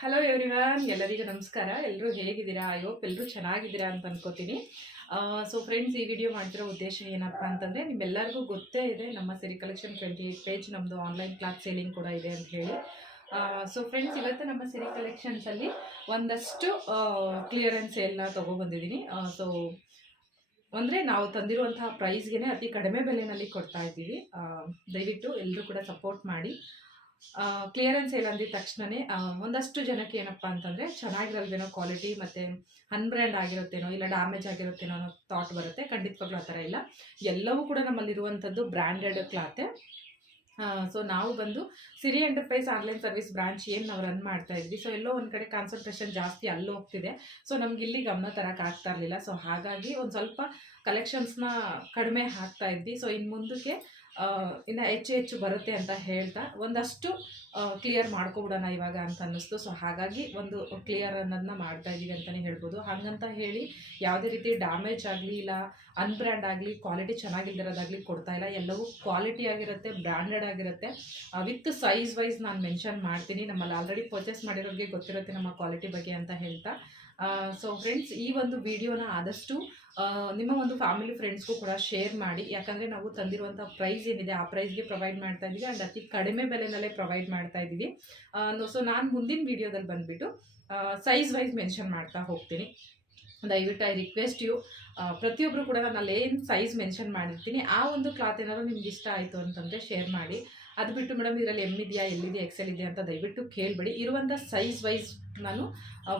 Hello everyone, ಎಲ್ಲರಿಗೂ ನಮಸ್ಕಾರ. ಎಲ್ಲರೂ ಹೇಗಿದ್ದೀರಾ? ಐ ಹೋಪ್ ಎಲ್ಲರೂ ಚೆನ್ನಾಗಿದ್ದೀರಾ ಅಂತ ಅನ್ಕೋತೀನಿ. ಸೊ ಫ್ರೆಂಡ್ಸ್, ಈ ವಿಡಿಯೋ ಮಾಡ್ತಿರೋ ಉದ್ದೇಶ ಏನಪ್ಪ ಅಂತಂದರೆ, ನಿಮ್ಮೆಲ್ಲರಿಗೂ ಗೊತ್ತೇ ಇದೆ ನಮ್ಮ ಸಿರಿ ಕಲೆಕ್ಷನ್ 28 ಪೇಜ್ ನಮ್ಮದು ಆನ್ಲೈನ್ ಕ್ಲಾಸ್ ಸೇಲಿಂಗ್ ಕೂಡ ಇದೆ ಅಂತ ಹೇಳಿ. ಸೊ ಫ್ರೆಂಡ್ಸ್, ಇವತ್ತು ನಮ್ಮ ಸಿರಿ ಕಲೆಕ್ಷನ್ಸಲ್ಲಿ ಒಂದಷ್ಟು ಕ್ಲಿಯರೆನ್ಸ್ ಸೇಲ್ನ ತೊಗೊಬಂದಿದ್ದೀನಿ. ಸೊ ಅಂದರೆ ನಾವು ತಂದಿರುವಂತಹ ಪ್ರೈಸ್ಗೆ ಅತಿ ಕಡಿಮೆ ಬೆಲೆಯಲ್ಲಿ ಕೊಡ್ತಾ ಇದ್ದೀವಿ. ದಯವಿಟ್ಟು ಎಲ್ಲರೂ ಕೂಡ ಸಪೋರ್ಟ್ ಮಾಡಿ. ಕ್ಲಿಯರೆನ್ಸ್ ಸೇಲ್ ಅಂದಿದ ತಕ್ಷಣವೇ ಒಂದಷ್ಟು ಜನಕ್ಕೆ ಏನಪ್ಪ ಅಂತಂದರೆ ಚೆನ್ನಾಗಿರಲ್ವೇನೋ ಕ್ವಾಲಿಟಿ, ಮತ್ತು ಅನ್ಬ್ರ್ಯಾಂಡ್ ಆಗಿರುತ್ತೇನೋ, ಇಲ್ಲ ಡ್ಯಾಮೇಜ್ ಆಗಿರುತ್ತೇನೋ ಅನ್ನೋ ಥಾಟ್ ಬರುತ್ತೆ. ಖಂಡಿತವಾಗ್ಲೂ ಆ ಥರ ಇಲ್ಲ. ಎಲ್ಲವೂ ಕೂಡ ನಮ್ಮಲ್ಲಿರುವಂಥದ್ದು ಬ್ರ್ಯಾಂಡೆಡ್ ಕ್ಲಾತೆ. ಸೊ ನಾವು ಬಂದು ಸಿರಿ ಎಂಟರ್ಪ್ರೈಸ್ ಆನ್ಲೈನ್ ಸರ್ವಿಸ್ ಬ್ರಾಂಚ್ ಏನು ನಾವು ರನ್ ಮಾಡ್ತಾ ಇದ್ವಿ. ಸೊ ಎಲ್ಲೋ ಒಂದು ಕಡೆ ಕಾನ್ಸಂಟ್ರೇಷನ್ ಜಾಸ್ತಿ ಅಲ್ಲಿ ಹೋಗ್ತಿದೆ. ಸೊ ನಮ್ಗೆ ಇಲ್ಲಿ ಗಮನ ತರಕ್ಕೆ ಆಗ್ತಾ ಇರಲಿಲ್ಲ. ಸೊ ಹಾಗಾಗಿ ಒಂದು ಸ್ವಲ್ಪ ಕಲೆಕ್ಷನ್ಸ್ನ ಕಡಿಮೆ ಹಾಕ್ತಾ ಇದ್ವಿ. ಸೊ ಇನ್ನು ಮುಂದಕ್ಕೆ ಇನ್ನು ಹೆಚ್ಚು ಬರುತ್ತೆ ಅಂತ ಹೇಳ್ತಾ ಒಂದಷ್ಟು ಕ್ಲಿಯರ್ ಮಾಡ್ಕೊಬಿಡೋಣ ಇವಾಗ ಅಂತ ಅನ್ನಿಸ್ತು. ಸೊ ಹಾಗಾಗಿ ಒಂದು ಕ್ಲಿಯರ್ ಅನ್ನೋದನ್ನ ಮಾಡ್ತಾ ಇದ್ದೀವಿ ಅಂತಲೇ ಹೇಳ್ಬೋದು. ಹಾಗಂತ ಹೇಳಿ ಯಾವುದೇ ರೀತಿ ಡ್ಯಾಮೇಜ್ ಆಗಲಿ, ಇಲ್ಲ ಅನ್ಬ್ರ್ಯಾಂಡ್ ಆಗಲಿ, ಕ್ವಾಲಿಟಿ ಚೆನ್ನಾಗಿಲ್ದಿರೋದಾಗಲಿ ಕೊಡ್ತಾ ಇಲ್ಲ. ಎಲ್ಲವೂ ಕ್ವಾಲಿಟಿ ಆಗಿರುತ್ತೆ, ಬ್ರ್ಯಾಂಡೆಡ್ ಆಗಿರುತ್ತೆ. ವಿತ್ ಸೈಜ್ ವೈಸ್ ನಾನು ಮೆನ್ಷನ್ ಮಾಡ್ತೀನಿ. ನಮ್ಮಲ್ಲಿ ಆಲ್ರೆಡಿ ಪರ್ಚೇಸ್ ಮಾಡಿರೋರಿಗೆ ಗೊತ್ತಿರುತ್ತೆ ನಮ್ಮ ಕ್ವಾಲಿಟಿ ಬಗ್ಗೆ ಅಂತ ಹೇಳ್ತಾ. ಸೊ ಫ್ರೆಂಡ್ಸ್, ಈ ಒಂದು ವಿಡಿಯೋನ ಆದಷ್ಟು ನಿಮ್ಮ ಒಂದು ಫ್ಯಾಮಿಲಿ ಫ್ರೆಂಡ್ಸ್ಗೂ ಕೂಡ ಶೇರ್ ಮಾಡಿ. ಯಾಕಂದರೆ ನಾವು ತಂದಿರುವಂಥ ಪ್ರೈಸ್ ಏನಿದೆ ಆ ಪ್ರೈಸ್ಗೆ ಪ್ರೊವೈಡ್ ಮಾಡ್ತಾ ಇದ್ದೀವಿ, ಆ್ಯಂಡ್ ಅತಿ ಕಡಿಮೆ ಬೆಲೆನಲ್ಲೇ ಪ್ರೊವೈಡ್ ಮಾಡ್ತಾ ಇದ್ದೀವಿ. ಸೊ ನಾನು ಮುಂದಿನ ವೀಡಿಯೋದಲ್ಲಿ ಬಂದುಬಿಟ್ಟು ಸೈಜ್ ವೈಸ್ ಮೆನ್ಷನ್ ಮಾಡ್ತಾ ಹೋಗ್ತೀನಿ. ದಯವಿಟ್ಟು ಐ ರಿಕ್ವೆಸ್ಟ್ ಯು, ಪ್ರತಿಯೊಬ್ಬರು ಕೂಡ ನಾನು ಅಲ್ಲೇನು ಸೈಜ್ ಮೆನ್ಷನ್ ಮಾಡಿರ್ತೀನಿ ಆ ಒಂದು ಕ್ಲಾತ್ ಏನಾದರೂ ನಿಮ್ಗೆ ಇಷ್ಟ ಆಯಿತು ಅಂತಂದರೆ ಶೇರ್ ಮಾಡಿ. ಅದು ಬಿಟ್ಟು ಮೇಡಮ್ ಇದರಲ್ಲಿ ಎಮ್ ಇದೆಯಾ, ಎಲ್ಲಿದೆ, ಎಕ್ಸೆಲ್ ಇದೆಯಾ ಅಂತ ದಯವಿಟ್ಟು ಕೇಳಬೇಡಿ. ಇರುವಂಥ ಸೈಜ್ ವೈಸ್ ನಾನು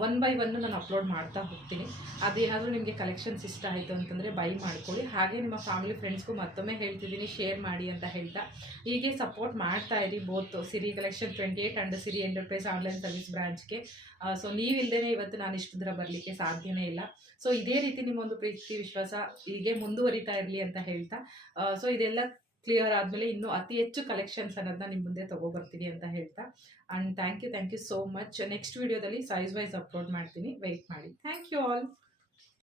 1 by 1 ನಾನು ಅಪ್ಲೋಡ್ ಮಾಡ್ತಾ ಹೋಗ್ತೀನಿ. ಅದೇನಾದರೂ ನಿಮಗೆ ಕಲೆಕ್ಷನ್ಸ್ ಇಷ್ಟ ಆಯಿತು ಅಂತಂದರೆ ಬೈ ಮಾಡ್ಕೊಳ್ಳಿ. ಹಾಗೆ ನಿಮ್ಮ ಫ್ಯಾಮಿಲಿ ಫ್ರೆಂಡ್ಸ್ಗೂ ಮತ್ತೊಮ್ಮೆ ಹೇಳ್ತಿದ್ದೀನಿ, ಶೇರ್ ಮಾಡಿ ಅಂತ ಹೇಳ್ತಾ ಹೀಗೆ ಸಪೋರ್ಟ್ ಮಾಡ್ತಾ ಇರಿ both Siri collection 28 and Siri enterprise online service ಬ್ರಾಂಚ್ಗೆ. ಸೊ ನೀವಿಲ್ಲದೇ ಇವತ್ತು ನಾನು ಇಷ್ಟು ದೂರ ಬರಲಿಕ್ಕೆ ಸಾಧ್ಯನೇ ಇಲ್ಲ. ಸೊ ಇದೇ ರೀತಿ ನಿಮ್ಮೊಂದು ಪ್ರೀತಿ ವಿಶ್ವಾಸ ಹೀಗೆ ಮುಂದುವರಿತಾ ಇರಲಿ ಅಂತ ಹೇಳ್ತಾ, ಸೊ ಇದೆಲ್ಲ ಕ್ಲಿಯರ್ ಆದಮೇಲೆ ಇನ್ನೂ ಅತಿ ಹೆಚ್ಚು ಕಲೆಕ್ಷನ್ಸ್ ಅನ್ನೋದನ್ನ ನಿಮ್ಮ ಮುಂದೆ ತೊಗೊಬರ್ತೀನಿ ಅಂತ ಹೇಳ್ತಾ, and thank you so much. Next ವೀಡಿಯೋದಲ್ಲಿ ಸೈಜ್ ವೈಸ್ ಅಪ್ಲೋಡ್ ಮಾಡ್ತೀನಿ, ವೆಯ್ಟ್ ಮಾಡಿ. Thank you all.